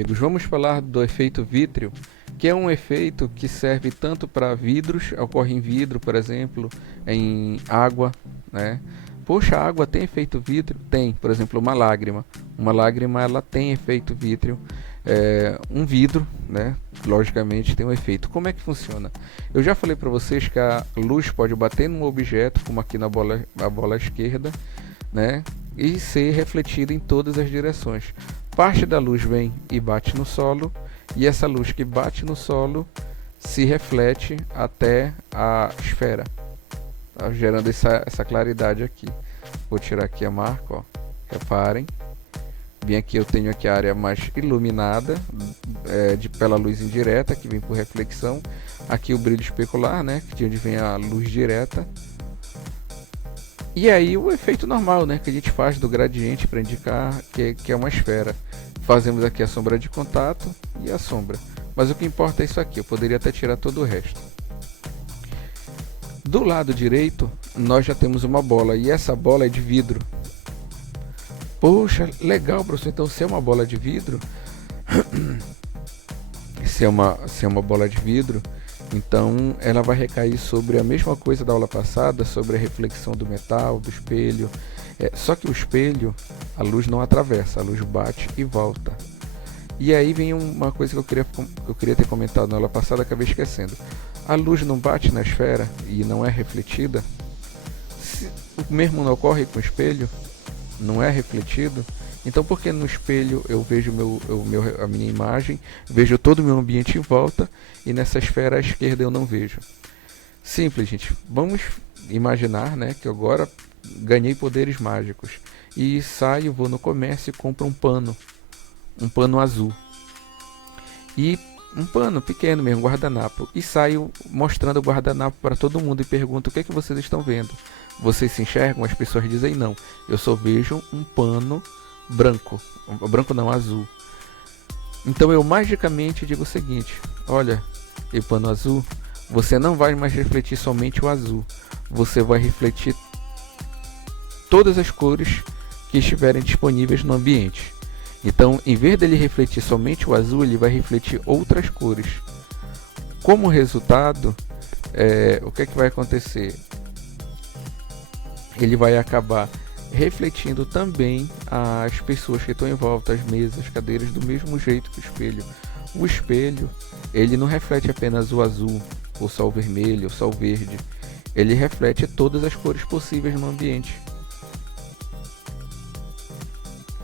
amigos, vamos falar do efeito vítreo, que é um efeito que serve tanto para vidros, ocorre em vidro, por exemplo, em água, né? Poxa, a água tem efeito vítreo? Tem, por exemplo, uma lágrima. Uma lágrima ela tem efeito vítreo. Um vidro, né? Logicamente tem um efeito. Como é que funciona? Eu já falei para vocês que a luz pode bater num objeto, como aqui na bola esquerda, né? E ser refletida em todas as direções. Parte da luz vem e bate no solo, e essa luz que bate no solo se reflete até a esfera, tá? Gerando essa claridade aqui. Vou tirar aqui a marca, ó. Reparem. Bem aqui eu tenho aqui a área mais iluminada pela luz indireta, que vem por reflexão. Aqui o brilho especular, né, de onde vem a luz direta. E aí o efeito normal, né, que a gente faz do gradiente para indicar que é uma esfera. Fazemos aqui a sombra de contato e a sombra. Mas o que importa é isso aqui, eu poderia até tirar todo o resto. Do lado direito, nós já temos uma bola, e essa bola é de vidro. Poxa, legal, professor, então se é uma bola de vidro, se é uma bola de vidro, então ela vai recair sobre a mesma coisa da aula passada, sobre a reflexão do metal, do espelho. Só que o espelho, a luz não atravessa, a luz bate e volta. E aí vem uma coisa que eu queria ter comentado na aula passada, acabei esquecendo. A luz não bate na esfera e não é refletida. O mesmo não ocorre com o espelho, não é refletido. Então por que no espelho eu vejo a minha imagem, vejo todo o meu ambiente em volta, e nessa esfera à esquerda eu não vejo? Simples, gente. Vamos imaginar, né, que agora ganhei poderes mágicos e saio, vou no comércio e compro um pano azul, e um pano pequeno mesmo, guardanapo, e saio mostrando o guardanapo para todo mundo e pergunto: o que é que vocês estão vendo? Vocês se enxergam? As pessoas dizem: não, eu só vejo um pano branco não, azul. Então eu magicamente digo o seguinte: olha, e pano azul, você não vai mais refletir somente o azul, você vai refletir todas as cores que estiverem disponíveis no ambiente. Então, em vez dele refletir somente o azul, ele vai refletir outras cores. Como resultado, o que é que vai acontecer? Ele vai acabar refletindo também as pessoas que estão em volta, as mesas, as cadeiras, do mesmo jeito que o espelho. O espelho, ele não reflete apenas o azul, ou só o vermelho, ou só o verde. Ele reflete todas as cores possíveis no ambiente.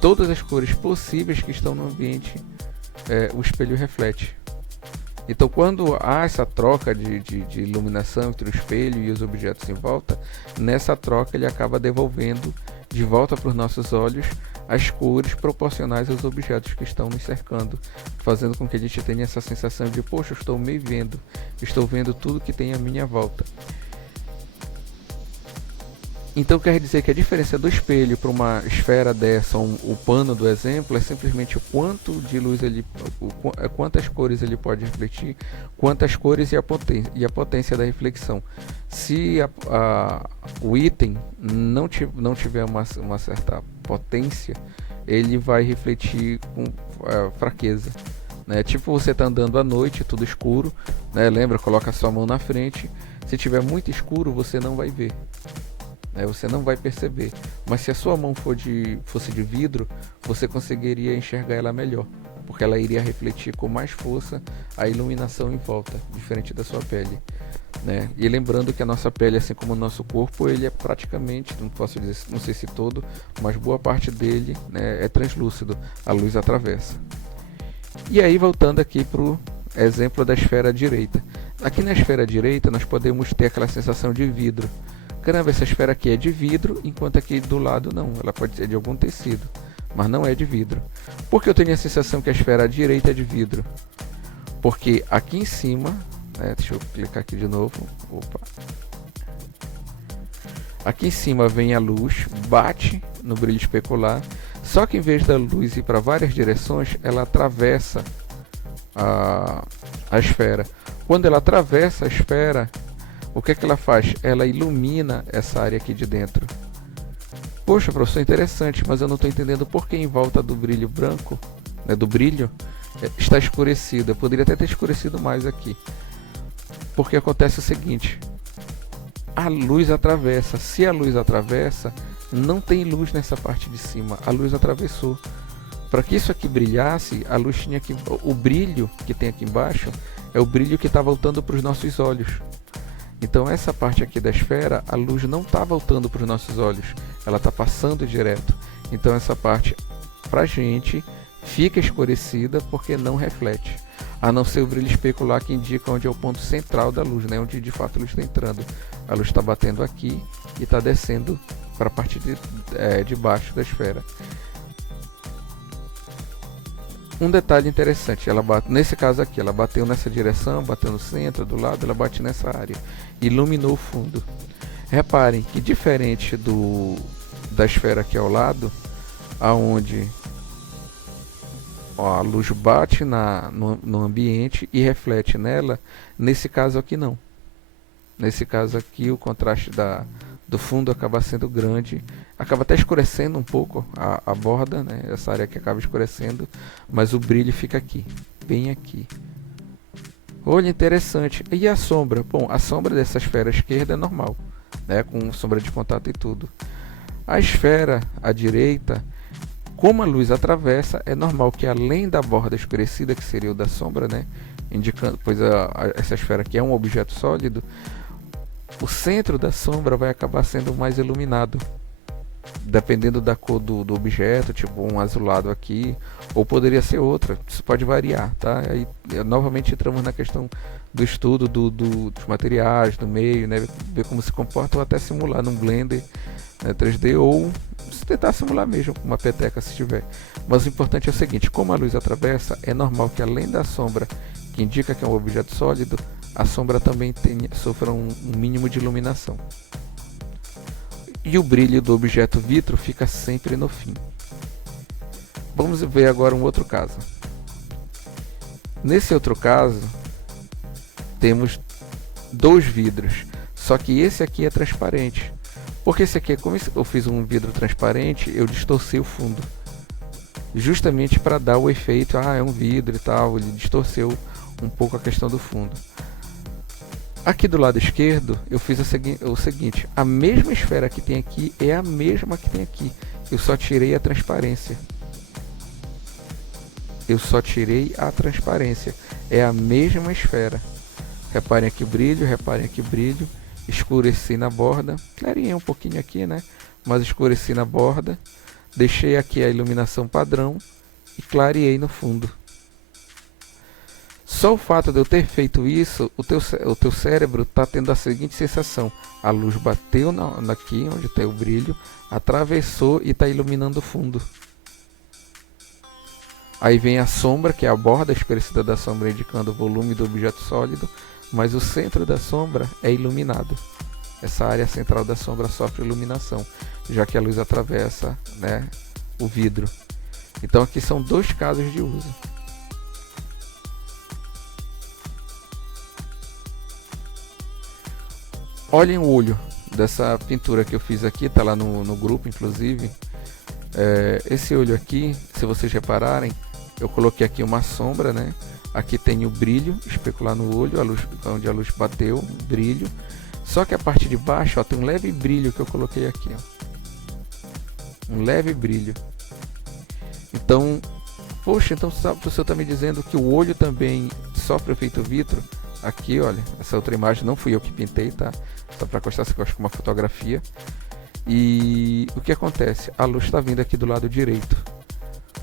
Todas as cores possíveis que estão no ambiente, o espelho reflete. Então, quando há essa troca de iluminação entre o espelho e os objetos em volta, nessa troca ele acaba devolvendo de volta para os nossos olhos as cores proporcionais aos objetos que estão nos cercando, fazendo com que a gente tenha essa sensação de: poxa, eu estou me vendo, estou vendo tudo que tem à minha volta. Então quer dizer que a diferença do espelho para uma esfera dessa, o pano do exemplo, é simplesmente o quanto de luz quantas cores ele pode refletir, quantas cores e a potência da reflexão. Se o item não tiver uma certa potência, ele vai refletir com fraqueza, né? Tipo, você está andando à noite, tudo escuro, né? Lembra, coloca a sua mão na frente. Se tiver muito escuro, você não vai ver. Você não vai perceber, mas se a sua mão fosse de vidro, você conseguiria enxergar ela melhor, porque ela iria refletir com mais força a iluminação em volta, diferente da sua pele, né? E lembrando que a nossa pele, assim como o nosso corpo, ele é praticamente, não posso dizer, não sei se todo, mas boa parte dele, né, é translúcido, a luz atravessa. E aí, voltando aqui para o exemplo da esfera direita. Aqui na esfera direita nós podemos ter aquela sensação de vidro. Caramba, essa esfera aqui é de vidro, enquanto aqui do lado não, ela pode ser de algum tecido, mas não é de vidro. Por que eu tenho a sensação que a esfera direita é de vidro? Porque aqui em cima, deixa eu clicar aqui de novo, aqui em cima vem a luz, bate no brilho especular, só que em vez da luz ir para várias direções, ela atravessa a esfera. Quando ela atravessa a esfera, o que é que ela faz? Ela ilumina essa área aqui de dentro. Poxa, professor, interessante, mas eu não estou entendendo por que em volta do brilho branco, do brilho, está escurecida. Poderia até ter escurecido mais aqui. Porque acontece o seguinte, a luz atravessa. Se a luz atravessa, não tem luz nessa parte de cima. A luz atravessou. Para que isso aqui brilhasse, a luz tinha que... O brilho que tem aqui embaixo é o brilho que está voltando para os nossos olhos. Então essa parte aqui da esfera, a luz não está voltando para os nossos olhos. Ela está passando direto. Então essa parte, para a gente, fica escurecida porque não reflete. A não ser o brilho especular que indica onde é o ponto central da luz, né? Onde de fato a luz está entrando. A luz está batendo aqui e está descendo para a parte de baixo da esfera. Um detalhe interessante, ela bate, nesse caso aqui, ela bateu nessa direção, bateu no centro, do lado, ela bate nessa área, iluminou o fundo. Reparem que diferente da esfera aqui ao lado, aonde a luz bate no ambiente e reflete nela, nesse caso aqui não. Nesse caso aqui o contraste do fundo acaba sendo grande, acaba até escurecendo um pouco a borda, né? Essa área aqui acaba escurecendo, mas o brilho fica aqui, bem aqui. Olha, interessante. E a sombra? Bom, a sombra dessa esfera esquerda é normal, né? Com sombra de contato e tudo. A esfera à direita, como a luz atravessa, é normal que além da borda escurecida, que seria o da sombra, né? Indicando, pois essa esfera aqui é um objeto sólido, o centro da sombra vai acabar sendo mais iluminado, dependendo da cor do objeto, tipo um azulado aqui, ou poderia ser outra, isso pode variar, tá? Aí novamente entramos na questão do estudo dos materiais, do meio, né? Ver como se comporta, ou até simular num Blender, né, 3D, ou se tentar simular mesmo com uma peteca se tiver. Mas o importante é o seguinte, como a luz atravessa, é normal que além da sombra, que indica que é um objeto sólido, a sombra também sofra um mínimo de iluminação. E o brilho do objeto vitro fica sempre no fim. Vamos ver agora um outro caso. Nesse outro caso, temos dois vidros, só que esse aqui é transparente. Porque esse aqui, como eu fiz um vidro transparente, eu distorci o fundo. Justamente para dar o efeito, é um vidro e tal, ele distorceu um pouco a questão do fundo. Aqui do lado esquerdo, eu fiz o seguinte, a mesma esfera que tem aqui é a mesma que tem aqui. Eu só tirei a transparência. É a mesma esfera. Reparem aqui o brilho, escureci na borda. Clareei um pouquinho aqui, né? Mas escureci na borda. Deixei aqui a iluminação padrão e clareei no fundo. Só o fato de eu ter feito isso, o teu cérebro está tendo a seguinte sensação. A luz bateu aqui, onde tem o brilho, atravessou e está iluminando o fundo. Aí vem a sombra, que é a borda escurecida da sombra, indicando o volume do objeto sólido, mas o centro da sombra é iluminado. Essa área central da sombra sofre iluminação, já que a luz atravessa, né, o vidro. Então aqui são dois casos de uso. Olhem o olho dessa pintura que eu fiz aqui, está lá no grupo inclusive. Esse olho aqui, se vocês repararem, eu coloquei aqui uma sombra, né? Aqui tem o brilho especular no olho, onde a luz bateu, brilho. Só que a parte de baixo, tem um leve brilho que eu coloquei aqui, ó. Um leve brilho. Então, poxa, então o professor está me dizendo que o olho também sofre efeito vitro? Aqui, olha, essa outra imagem não fui eu que pintei, tá? Só para constar se gosta com uma fotografia. E o que acontece? A luz está vindo aqui do lado direito.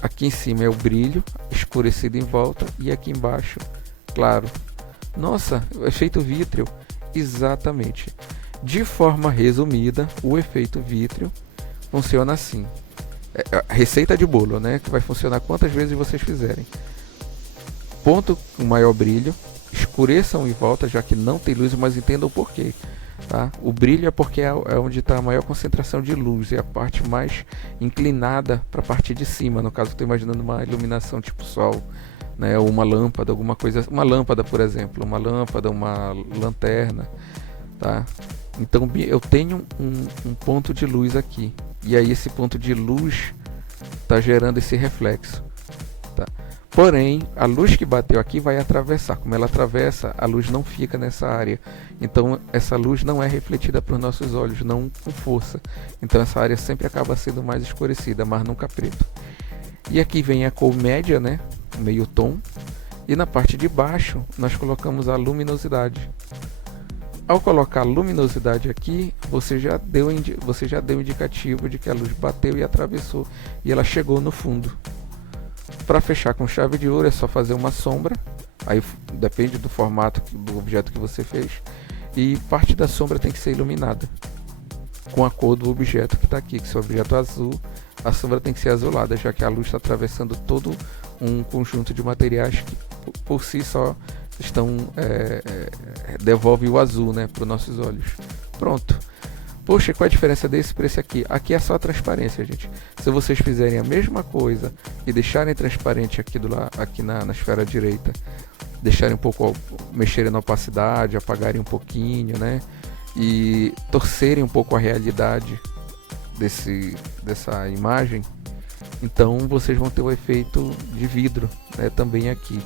Aqui em cima é o brilho, escurecido em volta, e aqui embaixo, claro. Nossa, o efeito vítreo, exatamente. De forma resumida, o efeito vítreo funciona assim. A receita de bolo, né? Que vai funcionar quantas vezes vocês fizerem. Ponto com maior brilho, escureçam em volta, já que não tem luz, mas entendam o porquê. Tá? O brilho é porque é onde está a maior concentração de luz, é a parte mais inclinada para a parte de cima. No caso, estou imaginando uma iluminação tipo sol, né? Ou uma lâmpada, alguma coisa, uma lâmpada, por exemplo, uma lanterna, tá? Então eu tenho um ponto de luz aqui, e aí esse ponto de luz está gerando esse reflexo, tá? Porém, a luz que bateu aqui vai atravessar. Como ela atravessa, a luz não fica nessa área. Então, essa luz não é refletida para os nossos olhos, não com força. Então, essa área sempre acaba sendo mais escurecida, mas nunca preto. E aqui vem a cor média, né? Meio tom. E na parte de baixo, nós colocamos a luminosidade. Ao colocar a luminosidade aqui, você já deu indicativo de que a luz bateu e atravessou. E ela chegou no fundo. Para fechar com chave de ouro é só fazer uma sombra, aí depende do formato do objeto que você fez, e parte da sombra tem que ser iluminada com a cor do objeto que está aqui, que se o objeto é azul, a sombra tem que ser azulada, já que a luz está atravessando todo um conjunto de materiais que por si só devolve o azul, né, para os nossos olhos. Pronto. Poxa, qual a diferença desse para esse aqui? Aqui é só a transparência, gente. Se vocês fizerem a mesma coisa e deixarem transparente aqui na esfera direita, deixarem um pouco, mexerem na opacidade, apagarem um pouquinho, né? E torcerem um pouco a realidade dessa imagem, então vocês vão ter o efeito de vidro, né, também aqui.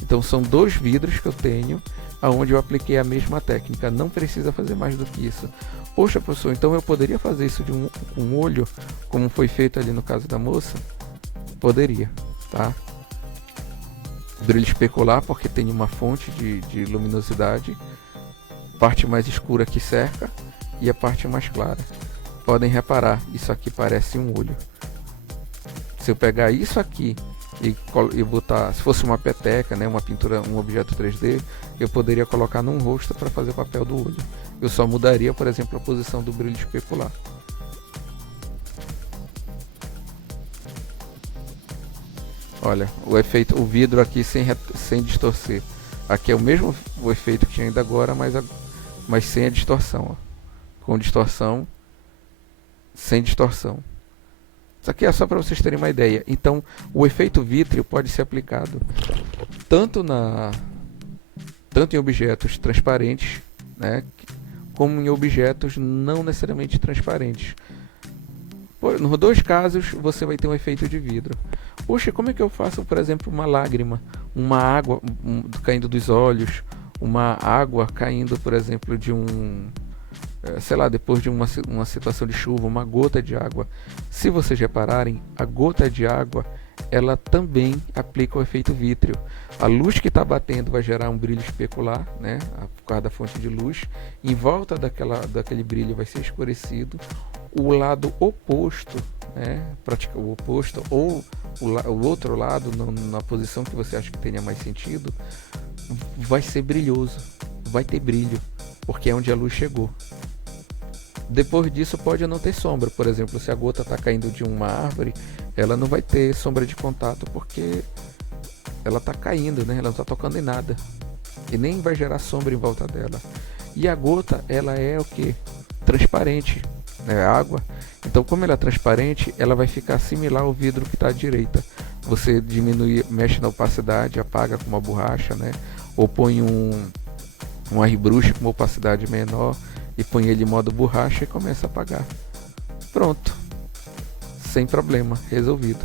Então são dois vidros que eu tenho, aonde eu apliquei a mesma técnica. Não precisa fazer mais do que isso. Poxa, professor, então eu poderia fazer isso de um olho, como foi feito ali no caso da moça? Poderia, tá? Brilho especular, porque tem uma fonte de luminosidade, parte mais escura que cerca e a parte mais clara. Podem reparar, isso aqui parece um olho. Se eu pegar isso aqui e botar, se fosse uma peteca, né, uma pintura, um objeto 3D, eu poderia colocar num rosto para fazer o papel do olho. Eu só mudaria, por exemplo, a posição do brilho especular. Olha, o vidro aqui sem distorcer. Aqui é o mesmo efeito que tinha ainda agora, mas sem a distorção. Ó. Com distorção, sem distorção. Isso aqui é só para vocês terem uma ideia. Então, o efeito vítreo pode ser aplicado tanto em objetos transparentes, né, como em objetos não necessariamente transparentes. Nos dois casos, você vai ter um efeito de vidro. Poxa, como é que eu faço, por exemplo, uma lágrima, uma água caindo dos olhos, uma água caindo, por exemplo, de sei lá, depois de uma situação de chuva, uma gota de água. Se vocês repararem, a gota de água, ela também aplica o efeito vítreo. A luz que está batendo vai gerar um brilho especular, né, por causa da fonte de luz. Em volta daquele brilho vai ser escurecido. O lado oposto, né, o oposto, ou o outro lado, na posição que você acha que tenha mais sentido, vai ser brilhoso, vai ter brilho, porque é onde a luz chegou. Depois disso pode não ter sombra. Por exemplo, se a gota está caindo de uma árvore, ela não vai ter sombra de contato, porque ela está caindo, né? Ela não está tocando em nada. E nem vai gerar sombra em volta dela. E a gota, ela é o que? Transparente. É água. Então, como ela é transparente, ela vai ficar similar ao vidro que está à direita. Você mexe na opacidade, apaga com uma borracha, né? Ou põe um airbrush com uma opacidade menor e põe ele em modo borracha e começa a apagar. Pronto. Sem problema, resolvido.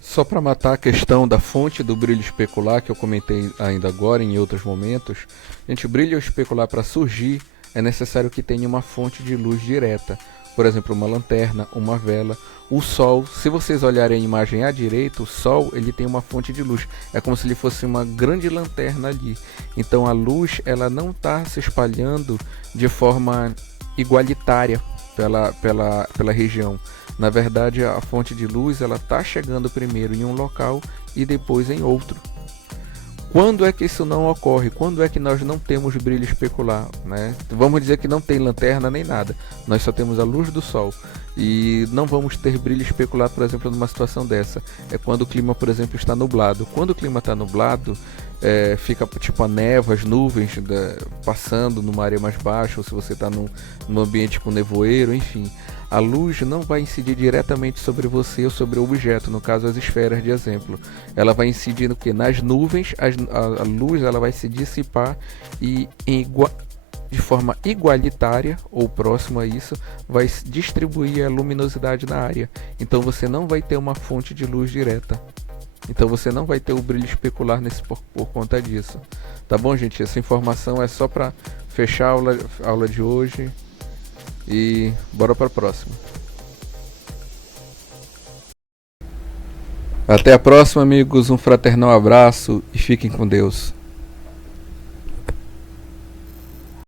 Só para matar a questão da fonte do brilho especular, que eu comentei ainda agora em outros momentos, gente, o brilho especular, para surgir, é necessário que tenha uma fonte de luz direta. Por exemplo, uma lanterna, uma vela, o sol. Se vocês olharem a imagem à direita, o sol, ele tem uma fonte de luz. É como se ele fosse uma grande lanterna ali. Então a luz, ela não está se espalhando de forma igualitária pela região. Na verdade, a fonte de luz, ela está chegando primeiro em um local e depois em outro. Quando é que isso não ocorre? Quando é que nós não temos brilho especular, né? Vamos dizer que não tem lanterna nem nada. Nós só temos a luz do sol. E não vamos ter brilho especular, por exemplo, numa situação dessa. É quando o clima, por exemplo, está nublado. Quando o clima está nublado, fica tipo a névoa, as nuvens passando numa área mais baixa, ou se você está num ambiente com nevoeiro, enfim. A luz não vai incidir diretamente sobre você ou sobre o objeto, no caso as esferas de exemplo. Ela vai incidir no que? Nas nuvens, a luz ela vai se dissipar e de forma igualitária ou próxima a isso, vai distribuir a luminosidade na área. Então você não vai ter uma fonte de luz direta. Então você não vai ter o brilho especular por conta disso. Tá bom, gente? Essa informação é só para fechar a aula de hoje. E bora para a próxima. Até a próxima, amigos. Um fraternal abraço e fiquem com Deus.